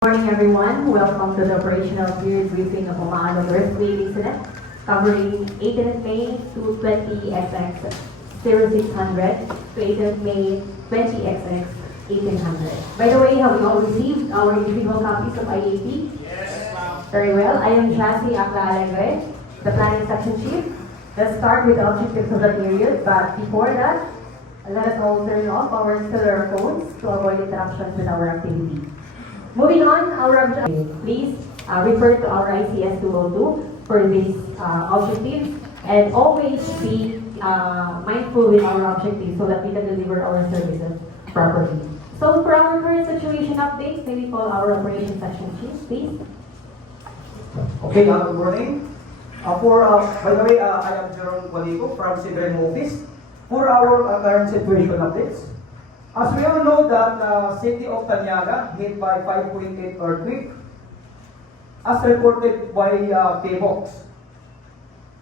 Good morning, everyone. Welcome to the operational period briefing of Umaano Earthquake Incident covering 18th May to 20XX 0600 to 18th May 20XX 1800. By the way, have you all received our individual copies of IAP? Yes, ma'am. Very well. I am Chassie Akla Alegre, the planning section chief. Let's start with the objectives of the period, but before that, let us all turn off our cellular phones to avoid interruptions with our activity. Moving on, our objective. Please refer to our ICS 202 for these objectives, and always be mindful with our objectives so that we can deliver our services properly. So for our current situation update, may we call our operations section chief, please? Okay, good morning. By the way, I am Jerome Gualico from Civil Office. For our current situation updates, as we all know that city of Tanyaga hit by 5.8 earthquake, as reported by PBOX.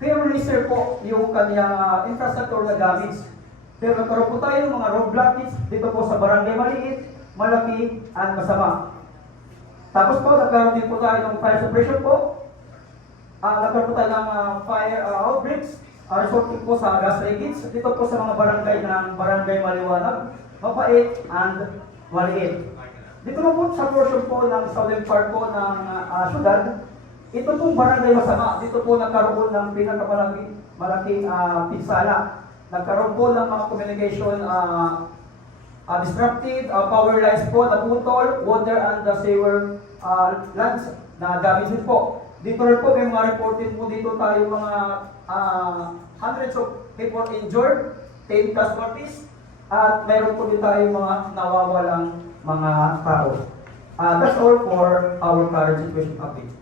Pero reserve po yung kanyang infrastructure na damage. Pero nagkaroon po tayo ng mga road blockage dito po sa barangay Maliit, Malaki, at Masama. Tapos po, nagkaroon din po tayo ng fire suppression po. Nagkaroon po tayo ng fire outbreaks, resulting po sa gas leakage dito po sa mga barangay ng Barangay Maliwanag, Mapait, and Maliit. Dito na po sa portion po ng southern part po ng syudad, ito pong barangay Masama, dito po nagkaroon ng malaking pinsala. Nagkaroon po ng mga communication disrupted, power lines po naputol, water and sewer lines na damage po. Dito rin po may mga reported po dito tayo mga hundreds of people injured, 10 casualties, at meron po din tayo mga nawawalang mga tao. That's all for our current situation update.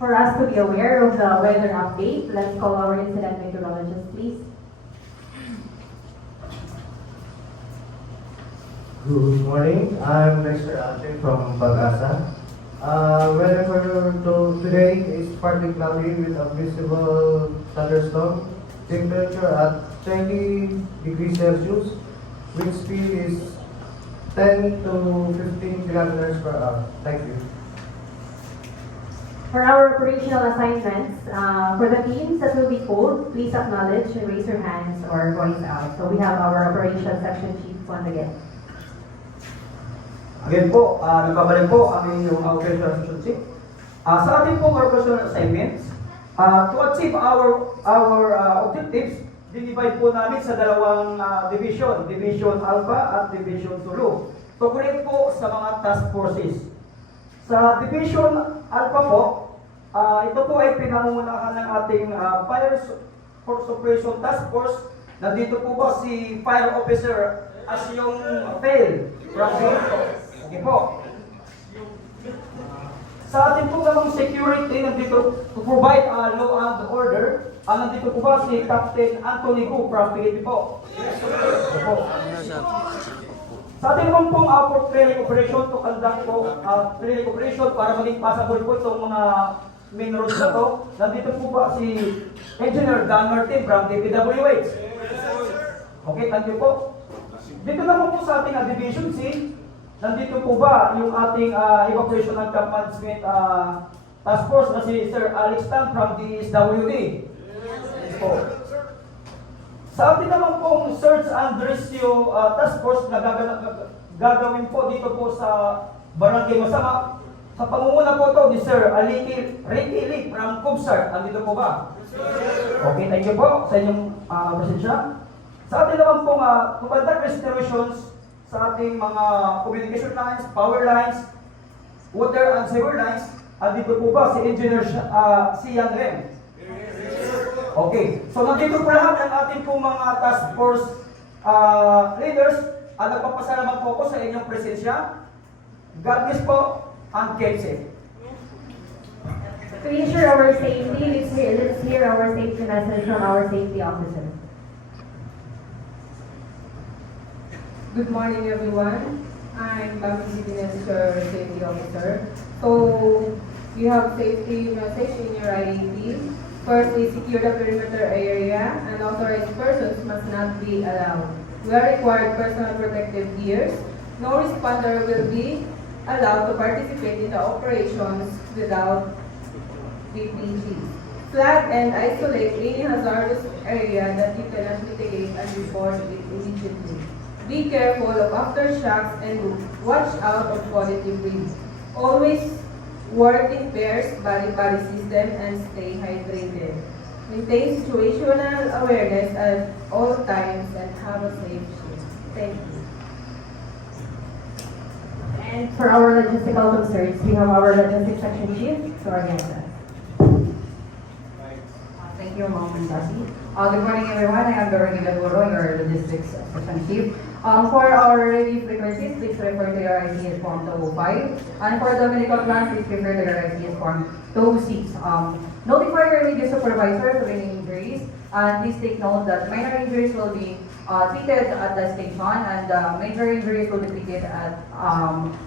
For us to be aware of the weather update, let's call our incident meteorologist, please. Good morning. I'm Mr. Ate from Pag-asa. Weather for today is partly cloudy with a visible thunderstorm. Temperature at 20 degrees Celsius. Wind speed is 10 to 15 kilometers per hour. Thank you. For our operational assignments, for the teams that will be called, please acknowledge and raise your hands or voice out. So we have our operations section chief once again. Again po, nagbabalik po ang inyong operational chief. Sa ating pong operational assignments, to achieve our objectives, dinivide po namin sa dalawang division, Division Alpha at Division Zulu. To connect po sa mga task forces. Sa Division Alpha po, ito po ay pinangungunahan ng ating Fire Suppression Task Force. Nandito po ba si Fire Officer Asyong Fail from Okay po. Sa ating po namang security, nandito to provide law and order, nandito po ba si Captain Anthony Gu from PNP po? Opo. Sa ating naman pong training operation to conduct po training operation para maging passable po itong mga main roads na to, nandito po ba si Engineer Dan Martin from DPWH? Okay, thank you po. Dito naman po sa ating Division C, nandito po ba yung ating evacuation and camp management task force na si Sir Alex Tan from DSWD? Yes po. Sa ating naman pong search and rescue task force na gagawin po dito po sa Barangay Masama, sa pangunguna po ito ni Sir Ricky Lee from Cubsar. Andito po ba? Okay, thank you po sa inyong presensya. Sa ating naman pong to conduct restorations sa ating mga communication lines, power lines, water and sewer lines, andito po ba si Engineer Sian Rem? Okay, so nandito po lahat ng ating pong mga task force leaders. Nagpapasalamat po ako sa inyong presensya. God bless po and keep safe. To ensure our safety, let's hear our safety message from our safety officer. Good morning, everyone. I'm Public Minister Safety Officer. So, you have safety message in your IAP. Firstly, secure the perimeter area, and authorized persons must not be allowed. We are required personal protective gears. No responder will be allowed to participate in the operations without PPG. Flag and isolate any hazardous area that you cannot mitigate and report it immediately. Be careful of aftershocks and watch out of quality breeze. Always work in pairs, body-body system, and stay hydrated. Maintain situational awareness at all times and have a safe shift. Thank you. And for our logistical concerns, we have our logistics section chief, Sorgenta. Thank you, Ma'am Dasi. Good morning, everyone. I am Dorothy Laburo, your logistics section chief. For our relief frequencies, please refer to your ICS form 205. And for the medical plan, please refer to your ICS form 206. Notify your immediate supervisors of any injuries. And please take note that minor injuries will be treated at the station and major injuries will be treated at,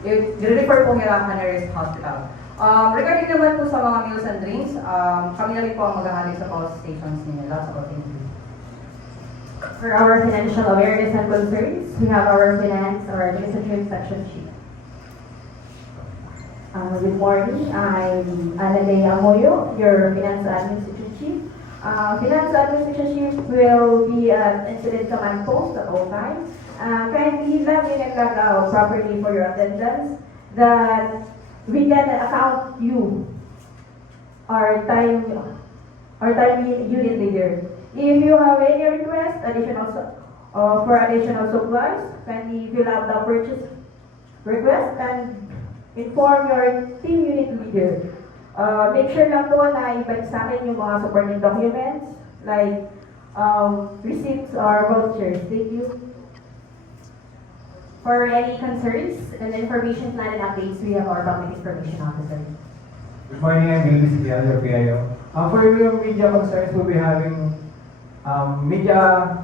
i-refer po nila ang nearest hospital. Regarding naman po sa mga meals and drinks, kami na rin po ang maghahalik sa power stations nila sa thank you. For our financial awareness and concerns, we have our finance or administrative section chief. Good morning, I'm Analea Amoyo, your finance administration chief. Finance administration chief will be at incident command post at all times. Kindly log in and log out properly for your attendance that we can account you our time unit leader. If you have any request for additional supplies, kindly fill out the purchase request and inform your team unit leader. Make sure lang po na ibalik sa akin yung mga supporting documents like receipts or vouchers. Thank you. For any concerns and information plan and updates, we have our public information officer. Good morning, I'm Billy Sidial, your PIO. For your media concerns, we'll be having media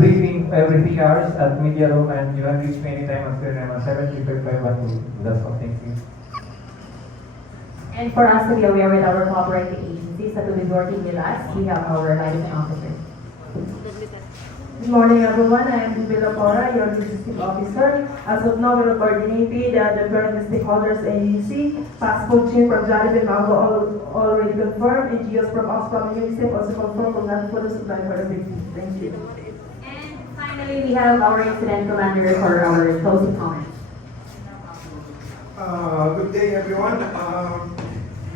briefing every 3 hours at media room, and you can reach me anytime on 0917-35512. That's all. Thank you. And for us to be aware with our cooperating agencies that will be working with us, we have our liaison officer. Good morning, everyone. I am Bibila Cora, your logistics officer. As of now, we have coordinated the different stakeholders agency. Passport chief from Jollibee Mango already confirmed. NGOs from Oxfam and UNICEF also confirmed will not put a supply for the victims. Thank you. And finally, we have our incident commander for our closing comments. Good day, everyone.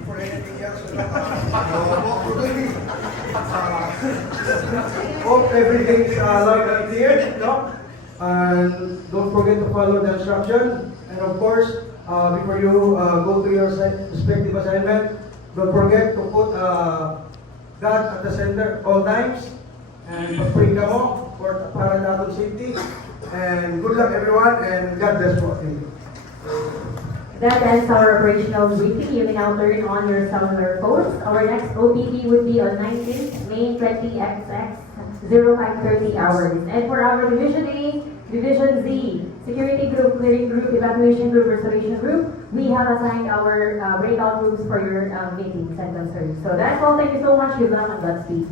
Before anything else, hope everything is loud and clear, no? And don't forget to follow the instruction. And of course, before you go to your respective assignment, don't forget to put God at the center all times. And pag-pray ka mo para natin safety. And good luck, everyone, and God bless you. Thank you. That ends our operational briefing. You can now turn on your cellular phones. Our next OPD would be on 19th May 20XX 0530 hours. And for our Division A, Division Z, Security Group, Clearing Group, Evacuation Group, Restoration Group, we have assigned our breakout rooms for your meetings and concerns. So that's all. Thank you so much. Good luck and Godspeed.